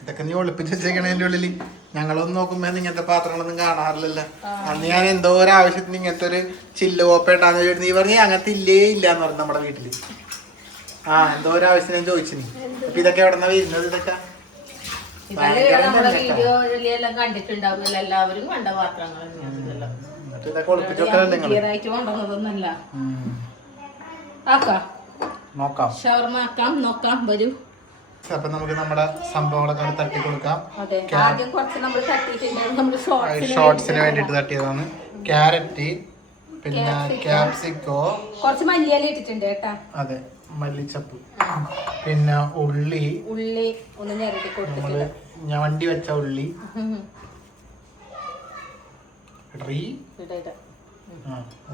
ഇതൊക്കെ നീ ഒളിപ്പിച്ച് വെച്ചേക്കണ എന്റെ ഉള്ളില്. ഞങ്ങളൊന്നും നോക്കുമ്പോ ഇങ്ങനത്തെ പാത്രങ്ങളൊന്നും കാണാറില്ലല്ലോ. അന്ന് ഞാൻ എന്തോ ഒരു ആവശ്യത്തിന് ഇങ്ങനത്തെ ഒരു ചില്ല് കോപ്പേട്ടാന്ന് ചോദിച്ചു. നീ പറഞ്ഞ അങ്ങനത്തെ ഇല്ലേ ഇല്ലാന്ന് പറഞ്ഞു നമ്മുടെ വീട്ടില്. ആ എന്തോ ഒരു ആവശ്യത്തിന് ഞാൻ ചോദിച്ചു. അപ്പൊ ഇതൊക്കെ എവിടെന്നാ വരുന്നത്? ഇതൊക്കെ കണ്ടിട്ടുണ്ടാവില്ല, എല്ലാവരും കണ്ട പാത്രങ്ങൾ. ഇതൊക്കെ ഒളിപ്പിച്ചൊക്കെ നോക്കാം. ഷവർമ ആക്കാം, നോക്കാം, വരൂ. അപ്പൊ നമുക്ക് നമ്മുടെ സംഭവങ്ങളൊക്കെ തട്ടി കൊടുക്കാം. ആദ്യം കുറച്ച് നമ്മൾ തട്ടിയിട്ടുണ്ട്. ഷോർട്സിന് വേണ്ടിട്ട് തട്ടിയതാണ്. ക്യാരറ്റ്, പിന്നെ ക്യാപ്സിക്കോ, കുറച്ച് മല്ലിയില ഇട്ടിട്ടുണ്ട് കേട്ടാ. അതെ, മല്ലിച്ചപ്പ്, പിന്നെ ഉള്ളി ഒന്ന് ഞെരടി കൊടുത്തിട്ട് നമ്മള് ഞവണ്ടി വെച്ച ഉള്ളി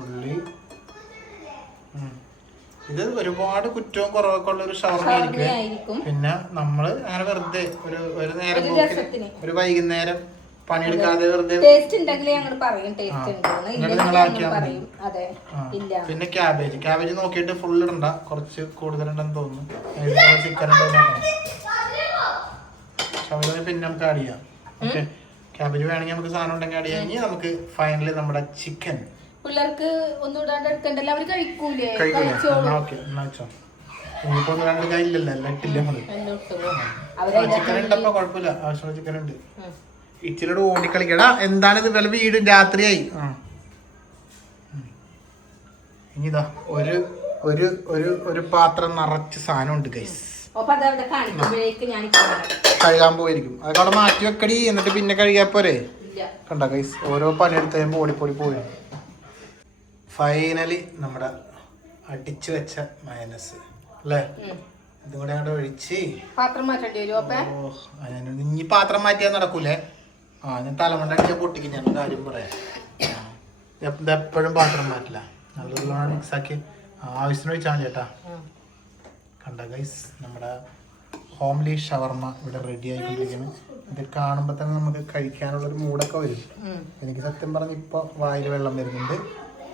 ഉള്ളി. ഇത് ഒരുപാട് കുറ്റവും കുറവൊക്കെ ഉള്ള ഒരു ഷവർമ ആയിരിക്കും. പിന്നെ നമ്മള് അങ്ങനെ വെറുതെ ഒരു നേരം ഒരു വൈകുന്നേരം പണിയെടുക്കാതെ വെറുതെ പിന്നെ ക്യാബേജ് നോക്കിയിട്ട് ഫുൾ ഇടണ്ട, കുറച്ച് കൂടുതലുണ്ടെന്ന് തോന്നുന്നു. ചിക്കൻ ഷവർമ പിന്നെ നമുക്ക് ആഡ് ചെയ്യാം. ഓക്കെ, ക്യാബേജ് വേണമെങ്കിൽ നമുക്ക് സാധനം ഉണ്ടെങ്കിൽ ആഡ് ചെയ്യാം. ഇനി നമുക്ക് ഫൈനലി നമ്മുടെ ചിക്കൻ. പിള്ളേർക്ക് ഒന്നും ഇടാണ്ട് എടുക്കണ്ടല്ലോ, അവര് കഴിക്കൂലേ? ഇനിയിപ്പോ ഒന്ന് രണ്ട് കയ്യില്ലല്ലോ, എല്ലാം ഇട്ടില്ല നമ്മള്. ചിക്കൻ ഉണ്ടപ്പോ കുഴപ്പമില്ല, ആവശ്യമുള്ള ചിക്കൻ ഉണ്ട്. ഇച്ചിരി ഓടിക്കളിക്കടാ. എന്താണ് ഇത്? വല്ല വീടും രാത്രിയായി. ഇനിതാ ഒരു പാത്രം നിറച്ച് സാധനം ഉണ്ട് ഗൈസ്. കഴുകാൻ പോയിരിക്കും. അതൊക്കെ അവിടെ മാറ്റി വെക്കടി, എന്നിട്ട് പിന്നെ കഴുകിയാ പോരെ? കണ്ട ഗൈസ്, ഓരോ പണിയെടുത്ത് കഴിയുമ്പോ ഓടിപ്പോടി പോയി. ഫൈനലി നമ്മുടെ അടിച്ചു വെച്ച മയനസ് അല്ലേ, ഇതും കൂടെ അങ്ങോട്ട് ഒഴിച്ച് പാത്രം മാറ്റേണ്ടി വരും. ഇനി പാത്രം മാറ്റിയാൽ നടക്കൂലേ? ഞാൻ തലമുണ്ട അടിച്ച പൊട്ടിക്ക് ഞാൻ കാര്യം പറയാം. ഇതെപ്പോഴും പാത്രം മാറ്റില്ല, നല്ലതുപോലെ മിക്സ് ആക്കി ആവശ്യത്തിന് ഒഴിച്ചാൽ മതി ചേട്ടാ. കണ്ട ഗൈസ്, നമ്മുടെ ഹോംലി ഷവർമ ഇവിടെ റെഡി ആയിക്കൊണ്ടിരിക്കുന്നു. ഇത് കാണുമ്പോൾ തന്നെ നമുക്ക് കഴിക്കാനുള്ളൊരു മൂടൊക്കെ വരും. എനിക്ക് സത്യം പറഞ്ഞ് ഇപ്പൊ വായിൽ വെള്ളം വരുന്നുണ്ട്.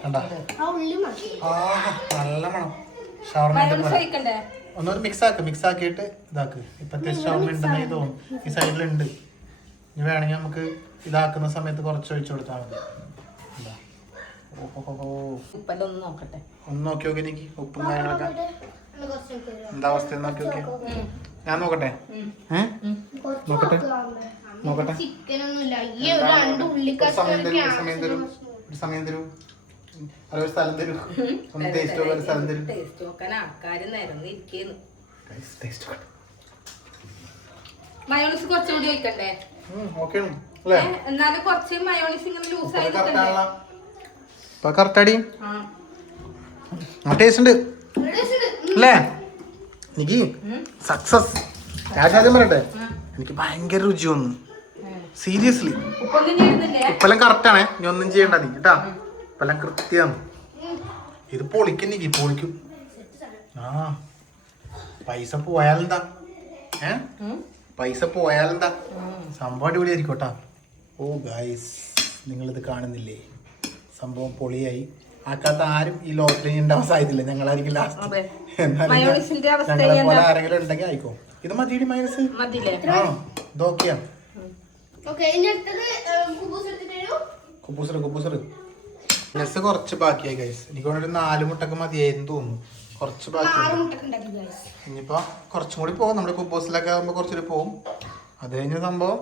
കണ്ടാ, നല്ല മണം. ഷവർമ ഒന്നൊരു മിക്സ് ആക്കിയിട്ട് ഇതാക്ക്. ഇപ്പത്തെ ഷവർമ ഉണ്ടെന്ന് തോന്നുന്നു, ഈ സൈഡിലുണ്ട്. ഇനി വേണമെങ്കിൽ നമുക്ക് ഇതാക്കുന്ന സമയത്ത് കുറച്ച് ഒഴിച്ചു കൊടുത്താൽ മതി. ഒന്ന് നോക്കി നോക്കി എനിക്ക് ഉപ്പും കാര്യങ്ങളൊക്കെ എന്താ അവസ്ഥ നോക്കി നോക്കി. ഞാൻ നോക്കട്ടെ സമയം തരൂ. ഒരു സ്ഥലം തരൂ, ഒന്ന് ടേസ്റ്റ് നോക്കാൻ സ്ഥലം തരൂ. മയോണീസ് കുറച്ചുകൂടി ഒഴിക്കണ്ടേ? എന്നാലും കുറച്ച് മയോണീസ് ഇങ്ങനെ ലൂസായി കറക്റ്റ് അടി ടേസ്റ്റ് ഉണ്ട് അല്ലേ? എനിക്ക് സക്സസ്. ഞാൻ ആദ്യം പറയട്ടെ, എനിക്ക് ഭയങ്കര രുചി വന്നു സീരിയസ്ലി. ഉപ്പൊന്നും ചെയ്യുന്നില്ലേ? ഉപ്പെല്ലാം കറക്റ്റാണേ, ഇനി ഒന്നും ചെയ്യണ്ട നീ കേട്ടാ. ഉപ്പെല്ലാം കൃത്യമാണ്. ഇത് പൊളിക്കും നീ, പൊളിക്കും. ആ പൈസ പോയാലെന്താ? പൈസ പോയാലെന്താ? സംഭവം അടിപൊളിയായിരിക്കും കേട്ടാ. ഓ ഗൈസ്, നിങ്ങളിത് കാണുന്നില്ലേ? സംഭവം പൊളിയായി. ആക്കാത്ത ആരും ഈ ലോകത്തിൽ ഉണ്ടാവാൻ സാധ്യതയില്ല. ഞങ്ങളായിരിക്കും ലാസ്റ്റ്. ഞങ്ങളെ പോലെ ആരെങ്കിലും ഉണ്ടെങ്കിൽ ആയിക്കോ. ഇത് മതിയടി മൈനസ്. ആ ഇതൊക്കെയാ കുബൂസറ്. ലെസ് കുറച്ച് ബാക്കിയായി ഗൈസ്. എനിക്ക് ഒരു 4 മുട്ടൊക്കെ മതിയായിരുന്നു തോന്നുന്നു. കുറച്ച് ബാക്കി. ഇനിയിപ്പോ കുറച്ചും കൂടി പോകും. നമ്മുടെ കുബൂസിലൊക്കെ ആകുമ്പോ കുറച്ചുകൂടി പോകും. അത് കഴിഞ്ഞ സംഭവം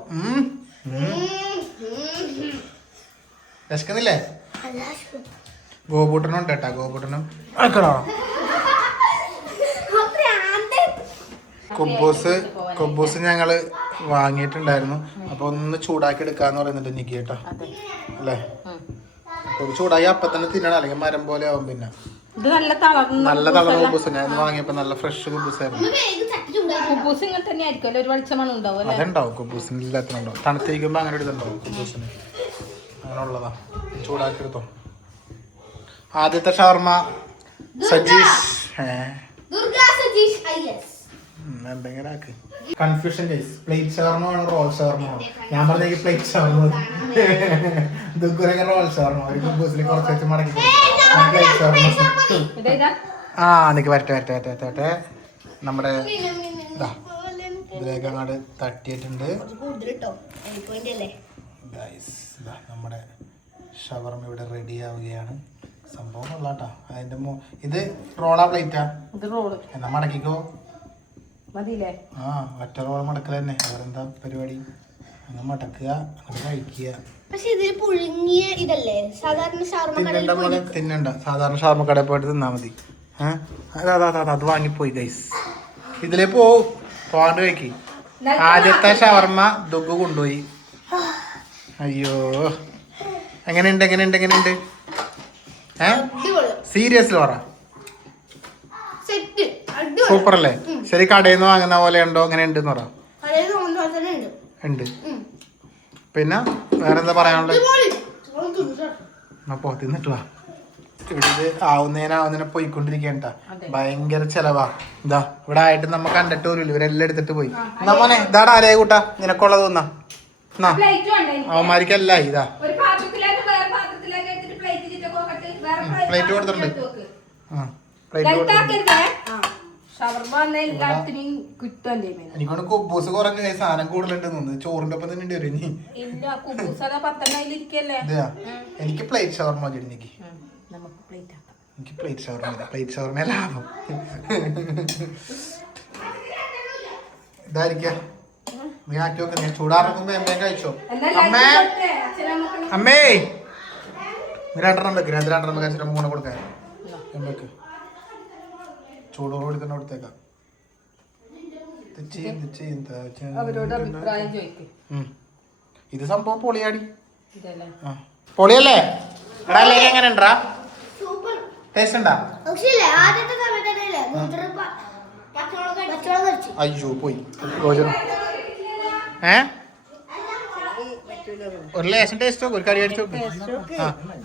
വിശക്കുന്നില്ലേ? ഗോപൂട്ടനുണ്ട് കേട്ടാ. ഗോപൂട്ടനും കുബൂസ് ഞങ്ങള് വാങ്ങിയിട്ടുണ്ടായിരുന്നു. അപ്പൊ ഒന്ന് ചൂടാക്കി എടുക്കാന്ന് പറയുന്നുണ്ട് നിക്ക് കേട്ടാ. അല്ലേ? ചൂടായി അപ്പൊ തന്നെ തിന്നണം, അല്ലെങ്കിൽ മരം പോലെ ആവും. പിന്നെ നല്ല തളർന്ന കുബൂസ് ഞാൻ വാങ്ങിയപ്പോ നല്ല ഫ്രഷ് കുബൂസ് ആയിരുന്നു. അതുണ്ടാവും കുബൂസിന്, എല്ലാത്തിനുണ്ടാവും. തണുത്തിരിക്കുമ്പോ അങ്ങനെ ഇതുണ്ടാവും കുബൂസിന്. അങ്ങനെ ഉള്ളതാ. ചൂടാക്കി എടുത്തോ. ആദ്യത്തെ ഷവർമ സജീഷ് എന്തെങ്കിലും ആക്ക്. Confusion guys. പ്ലേറ്റ് ഷവർമ വേണോ റോൾ ഷവർമ വേണോ? ഞാൻ പറഞ്ഞ പ്ലേറ്റ് ഷവർമ ദുഃഖരൊക്കെ റോൾ ഷവർമ. ഒരു കുബൂസിൽ കുറച്ച് വെച്ച് മടക്കി പ്ലേറ്റ് ഷവർമ. ആ നിനക്ക് വരട്ടെ. നമ്മുടെ ഇതാ ഇതിലേക്ക് അങ്ങോട്ട് തട്ടിയിട്ടുണ്ട് ഗൈസ്. നമ്മുടെ ഷവർമ ഇവിടെ റെഡി ആവുകയാണ്. സംഭവം കൊള്ളാട്ടാ. അതിന്റെ ഇത് റോളാ പ്ലേറ്റാ? എന്നാ മടക്കിക്കോ. ആ ഒറ്റ റോള് മടക്കൽ തന്നെ. വേറെന്താ പരിപാടി? അങ്ങ് മടക്കുക, അങ്ങ് കഴിക്കുക. തിന്നണ്ട. സാധാരണ ഷവർമ കടയിൽ പോയിട്ട് തിന്നാ മതി. അത് വാങ്ങിപ്പോയി ഗൈസ്. ഇതിലേ പോവാണ്ട് കഴിക്ക്. ആദ്യത്തെ ഷവർമ ദുഗ് കൊണ്ടുപോയി. അയ്യോ എങ്ങനെയുണ്ട്? സീരിയസ്ലി പറ. സൂപ്പർ അല്ലേ? ശരി, കടയിൽ നിന്ന് വാങ്ങുന്ന പോലെ ഉണ്ടോ? അങ്ങനെ ഉണ്ടെന്ന് പറ. ഉണ്ട്. പിന്നെ വേറെന്താ പറയാനുള്ളത്? അപ്പോ തിന്നിട്ട് വാ. ഇവിടെ ഇത് ആവുന്നതിനെ പോയിക്കൊണ്ടിരിക്കണ്ട. ഭയങ്കര ചെലവാ. ഇതാ ഇവിടെ ആയിട്ട് നമ്മ കണ്ടിട്ട് പോലും ഇവരെല്ലാം എടുത്തിട്ട് പോയി. എന്നാ മോനെ ഇതാടാ ആലേ കൂട്ടാ നിനക്കുള്ളത് തിന്നാ. അവന്മാരിക്കല്ല ഇതാ പ്ലേറ്റ് കൊടുത്തിട്ടുണ്ട്. എനിക്കൊണ്ട് കുബൂസ് കുറഞ്ഞ സാധനം കൂടുതലുണ്ട് തോന്നുന്നു. ചോറിന്റെ ഒപ്പം തന്നെ വരും ഇനി. എനിക്ക് പ്ലേറ്റ് ഷവർമ മതി. എനിക്ക് പ്ലേറ്റ് ഷവർമ ലാഭം. ഇതായിരിക്ക നീ ആക്കി നോക്ക. നീ ചൂടാറുമ്പോ എമ്മയും കഴിച്ചോ. അമ്മേ നീ 2 വെക്ക്. 2 കഴിച്ചിട്ട് 3 കൊടുക്കാൻ എമ്മക്ക്. ചൂടോടുകൂടി തന്നെ കൊടുത്തേക്കാം. ഇത് സംഭവം പൊളിയാടി. പൊളിയല്ലേ? എങ്ങനെ ഉണ്ടാ? ടേസ്റ്റ് ഉണ്ടാ? അയ്യോ പോയി. ഒരു ലേശം ടേസ്റ്റ് നോക്ക്. ഒരു കറി അടിച്ചു നോക്ക്.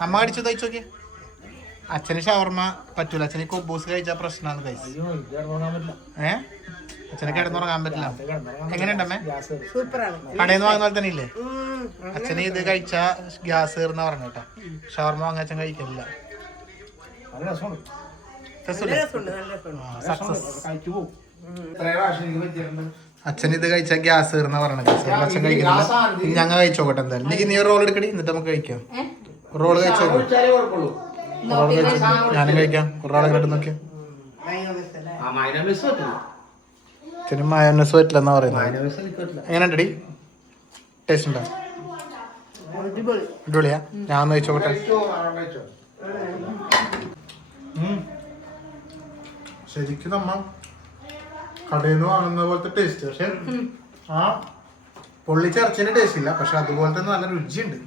അമ്മ അടിച്ചു തയ്ച്ചു നോക്കിയേ. അച്ഛന് ഷവർമ പറ്റൂല. അച്ഛന് കുബൂസ് കഴിച്ചാൽ പ്രശ്നമാണ് കഴിച്ചു. അച്ഛന് കിടന്നുറങ്ങാൻ പറ്റില്ല. എങ്ങനെയുണ്ടമ്മേ? കടയിൽ നിന്ന് വാങ്ങുന്ന പോലെ തന്നെ ഇല്ലേ? അച്ഛന് ഇത് കഴിച്ചാ ഗ്യാസ് കയറുന്ന പറഞ്ഞു കേട്ടോ. ഷവർമ വാങ്ങാൻ അച്ഛൻ കഴിക്കില്ല. അച്ഛൻ ഇത് കഴിച്ചാൽ ഗ്യാസ് കയറുന്ന പറഞ്ഞത്. അച്ഛൻ കഴിക്കുന്നില്ല. ഞങ്ങൾ കഴിച്ചോക്കട്ടെ എന്തായാലും. നീ റോൾ എടുക്കടി, എന്നിട്ട് നമുക്ക് കഴിക്കാം. റോള് കഴിച്ചോക്കോ. ഞാനും കഴിക്കാം. ഒരാളെ കേട്ട് നോക്കിയാ മയോണൈസ് പറ്റില്ലെന്നാ പറയുന്നത്. എങ്ങനെയുണ്ടടി? ടേസ്റ്റ് ഉണ്ടോ? അടിപൊളിയാ. ഞാൻ ഒന്ന് കഴിച്ചോക്കട്ടെ. ശരിക്കും നമ്മ കടയിൽ നിന്ന് വാങ്ങുന്ന പോലത്തെ ടേസ്റ്റ്. പക്ഷെ ആ പൊള്ളിച്ചിറച്ചിന്റെ ടേസ്റ്റ് ഇല്ല. പക്ഷെ അതുപോലെ തന്നെ നല്ല രുചിയുണ്ട്.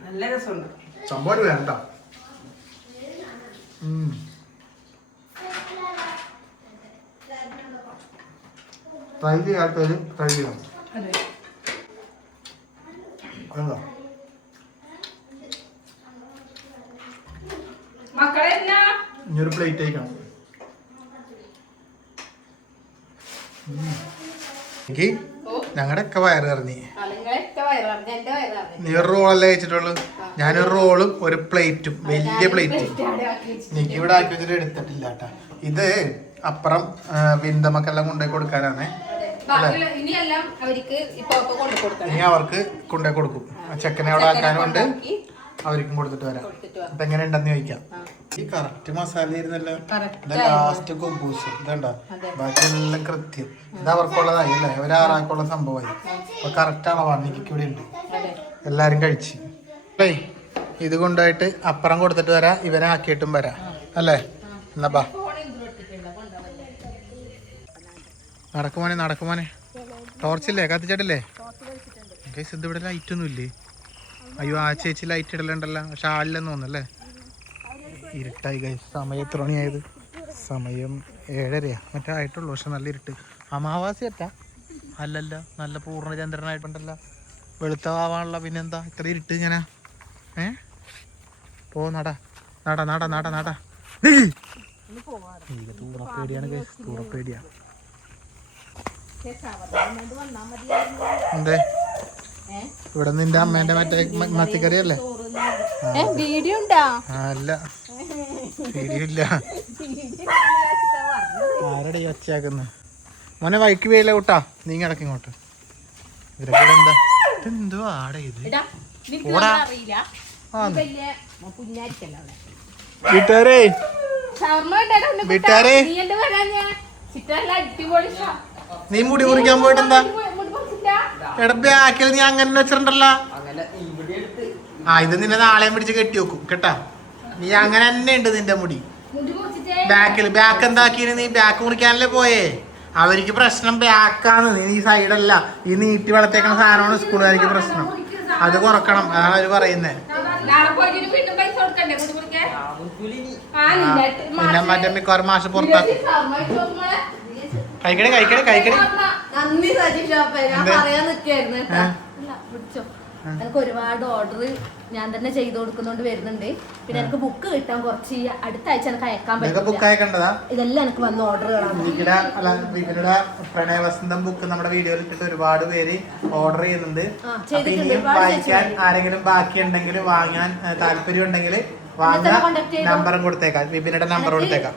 സംഭവം വേണ്ട. ട്രൈ ചെയ്യാത്തവര് ട്രൈ ചെയ്യണം. ഇനി ഒരു പ്ലേറ്റ് കഴിക്കണം. എനിക്ക് ഞങ്ങളുടെ ഒക്കെ വയറ് കറങ്ങി. നീ ഒരു റോളല്ലേ കഴിച്ചിട്ടുള്ളൂ. ഞാനൊരു റോളും ഒരു പ്ലേറ്റും വലിയ പ്ലേറ്റ് എനിക്ക് ഇവിടെ ആക്കി വെച്ചിട്ട് എടുത്തിട്ടില്ല കേട്ടാ. ഇത് അപ്പുറം ബിന്ദമക്കെല്ലാം കൊണ്ടുപോയി കൊടുക്കാനാണ്. ഇനി അവർക്ക് കൊണ്ടുപോയി കൊടുക്കും. ചെക്കനെ അവിടെ ആക്കാനുണ്ട്, അവർക്കും കൊടുത്തിട്ട് വരാം. അപ്പൊ എങ്ങനെ ഉണ്ടെന്ന് ചോദിക്കാം. ഈ കറക്റ്റ് മസാല ആയിരുന്നല്ലോ. ലാസ്റ്റ് കുബൂസ് ഇതണ്ടോ, ബാക്കിയെല്ലാം കൃത്യം. ഇത് അവർക്കുള്ളതായി അല്ലേ, ഒരാറാക്കുള്ള സംഭവമായി. അപ്പൊ കറക്റ്റ് അളവാണ്. എനിക്ക് ഇവിടെ ഉണ്ട്. എല്ലാരും കഴിച്ച് ഇത് കൊണ്ടുപോയിട്ട് അപ്പുറം കൊടുത്തിട്ട് വരാം. ഇവനെ ആക്കിയിട്ടും വരാം അല്ലേ. എന്നാ ബാ നടക്കുമോനെ. ടോർച്ചില്ലേ, കത്തിച്ചിട്ടില്ലേ? ഇത് ഇവിടെ ലൈറ്റ് ഒന്നും ഇല്ലേ? അയ്യോ, ആ ചേച്ചി ലൈറ്റ് ഇടലുണ്ടല്ലോ, പക്ഷെ ആളില്ലെന്ന് തോന്നുന്നല്ലേ. ഇരുട്ടായി ഗൈസ്. സമയം എത്ര മണിയായത്? സമയം 7:30 മറ്റേ ആയിട്ടുള്ളൂ. പക്ഷെ നല്ല ഇരുട്ട്. അമാവാസി അറ്റാ അല്ലല്ലോ, നല്ല പൂർണ്ണചന്ദ്രനായിട്ടുണ്ടല്ലോ. വെളുത്ത ആവാനുള്ള പിന്നെന്താ ഇത്ര ഇരുട്ട് ഇങ്ങനെ? പോ നടാ. തൂറപ്പേടിയാണ് ഗൈസ്, തൂറപ്പേടിയാണ്. എന്തേ ഇവിടെ നിന്റെ അമ്മേന്റെ മറ്റേ മത്തിക്കറി അല്ലേ? വീഡിയോ ഉണ്ടാ? അല്ല, വീഡിയോ ഇല്ല. ആരുടെ ഒച്ചയാക്കുന്നു മോനെ? വൈക്ക് വേല കൂട്ടാ, നീ കിടക്ക് ഇങ്ങോട്ട്. ഇവരൊക്കെ എന്താ എന്തോ ആടെ ഇത്? വീട്ടുകാരേ വീട്ടുകാരേ, നീ മുടി മുറിക്കാൻ പോയിട്ടെന്താ? എടാ ബാക്കിൽ നീ അങ്ങനെ വെച്ചിട്ടുണ്ടല്ലോ. ഇത് നിന്നെ നാളെയും പിടിച്ച് കെട്ടി വെക്കും കേട്ടാ. നീ അങ്ങനെ തന്നെ ഉണ്ട് നിന്റെ മുടി. ബാക്ക് എന്താക്കി? നീ ബാക്ക് മുറിക്കാനല്ലേ പോയേ? അവർക്ക് പ്രശ്നം ബാക്കാണ്, നീ സൈഡല്ല. ഈ നീട്ടി വളർത്തേക്കുന്ന സാധനമാണ് സ്കൂളുകാർക്ക് പ്രശ്നം. അത് കുറക്കണം, അതാണ് അവര് പറയുന്നേ. പിന്നെ മറ്റേ മിക്കവാറും മാഷ് പുറത്താക്കും. കഴിക്കണേ. നന്ദി സജീഷ്, ഞാൻ പറയാൻ നിൽക്കായിരുന്നു. എനിക്ക് ഒരുപാട് ഓർഡർ ഞാൻ തന്നെ ചെയ്തു കൊടുക്കുന്നോണ്ട് വരുന്നുണ്ട്. പിന്നെ എനിക്ക് ബുക്ക് കിട്ടാൻ കുറച്ച് അടുത്ത ആഴ്ച എനിക്ക് അയക്കാൻ പറ്റില്ല. ഇതെല്ലാം എനിക്ക് വന്ന ഓർഡറുകളാണ്. പ്രണയവസന്തം ബുക്ക് നമ്മുടെ വീഡിയോയിൽ ഇട്ടിട്ട് ഒരുപാട് പേര് ഓർഡർ ചെയ്യുന്നുണ്ട്. വായിക്കാൻ ആരെങ്കിലും ബാക്കിയുണ്ടെങ്കിൽ, വാങ്ങാൻ താല്പര്യം ഉണ്ടെങ്കിൽ വാങ്ങാൻ നമ്പറും കൊടുത്തേക്കാം. വിപിനുടെ നമ്പർ കൊടുത്തേക്കാം.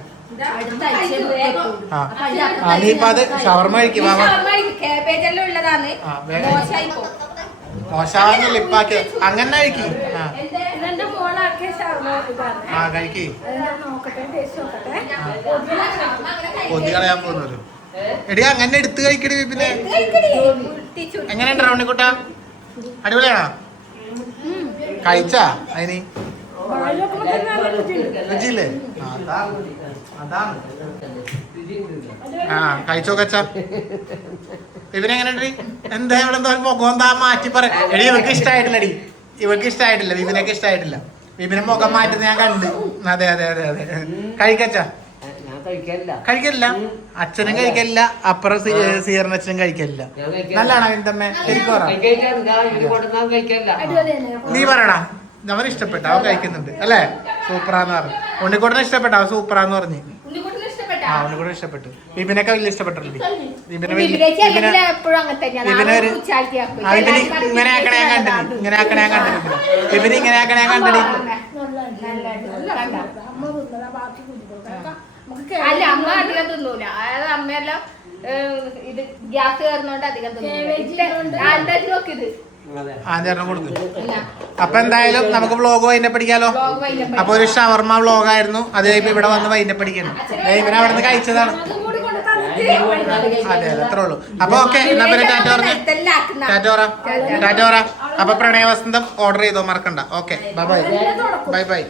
നീപ്പത് ഷവർമ കഴിക്കും. മോശമാവുന്നില്ല ഇപ്പാക്ക്, അങ്ങനെ കഴിക്കും. കഴിക്ക്. കൊതി കളയാൻ പോകുന്നല്ലോ. എടി അങ്ങനെ എടുത്ത് കഴിക്കടി വിപിനെ. എങ്ങനെയുണ്ട് റൗണ്ടിക്കുട്ടാ? അടിപൊളിയാണോ? കഴിച്ചാ അതിന് രുചിയില്ലേ? അതാണ്. കഴിച്ചോ കച്ചാ. ഇവനെങ്ങനെ എന്താ ഇവിടെ എന്താ മുഖം എന്താ മാറ്റി പറ? എടി ഇവർക്ക് ഇഷ്ടമായിട്ടില്ലടി, ഇവർക്ക് ഇഷ്ടമായിട്ടില്ല, വിപിനൊക്കെ ഇഷ്ടമായിട്ടില്ല. വിപിനെ മുഖം മാറ്റുന്ന ഞാൻ കണ്ട്. അതെ. കഴിക്കച്ചാ? കഴിക്കലില്ല. അച്ഛനും കഴിക്കലില്ല, അപ്പുറം സീറിന്റെ അച്ഛനും കഴിക്കലില്ല. നല്ലതാണോ വിന്തമ്മേ? ശരിക്കും പറ. നീ പറയടാ. അവൻ ഇഷ്ടപ്പെട്ട, അവൻ കഴിക്കുന്നുണ്ട് അല്ലേ? സൂപ്പറാന്ന് പറഞ്ഞു. ഉണ്ണിക്കോട്ടനെ ഇഷ്ടപ്പെട്ട, അവൻ സൂപ്പറാന്ന് പറഞ്ഞു. ഉണ്ണിക്കോട്ടനെ ഇഷ്ടപ്പെട്ടു. വിപിനൊക്കെ വലിയ ഇഷ്ടപ്പെട്ടിട്ടുണ്ട്. ഇങ്ങനെ ആക്കണേ ഞാൻ കണ്ടില്ല. വിപിന് ഇങ്ങനെ ആക്കണേ ഞാൻ കണ്ടില്ല. അല്ല, അമ്മ അധികം തിന്നൂല. അതായത് അമ്മയെല്ലാം ഇത് ഗ്യാസ് കയറുന്നോണ്ട് അധികം തിന്നൂല. അപ്പൊ എന്തായാലും നമുക്ക് വ്ലോഗ് വൈൻഡപ്പ് പഠിക്കാലോ. അപ്പൊ ഒരു ഷവർമ വ്ലോഗായിരുന്നു. അത് കഴിയുമ്പോ ഇവിടെ വന്ന് വൈൻഡപ്പ് പഠിക്കണം. ഇവനെ അവിടെ നിന്ന് കഴിച്ചതാണ്. അതെ, അത്രേ ഉള്ളൂ. അപ്പൊ ഓക്കെ, എന്നാ പിന്നെ ടാറ്റോറ. അപ്പൊ പ്രണയവസന്തം ഓർഡർ ചെയ്തോ, മറക്കണ്ട. Okay, by.